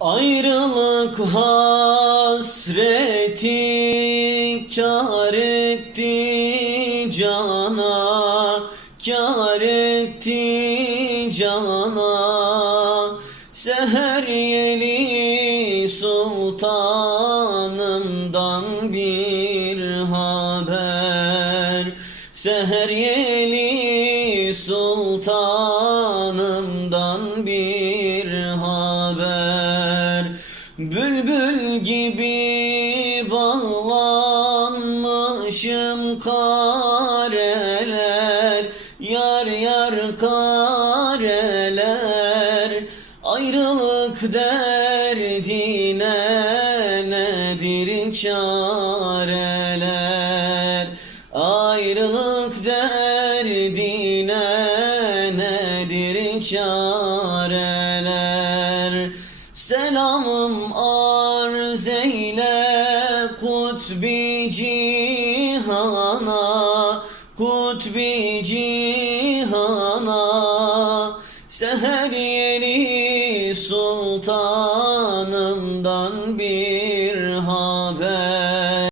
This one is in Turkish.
Ayrılık hasreti kar etti cana Kar etti cana. Seher yeli sultanımdan bir haber. Seher yeli sultanımdan bir haber Bülbül gibi bağlanmışım kareler Yar yar kareler. Ayrılık derdine nedir çareler? Ayrılık derdine nedir çareler Selamım arz eyle kutbi cihana Kutbi cihana. Seher yeli sultanımdan bir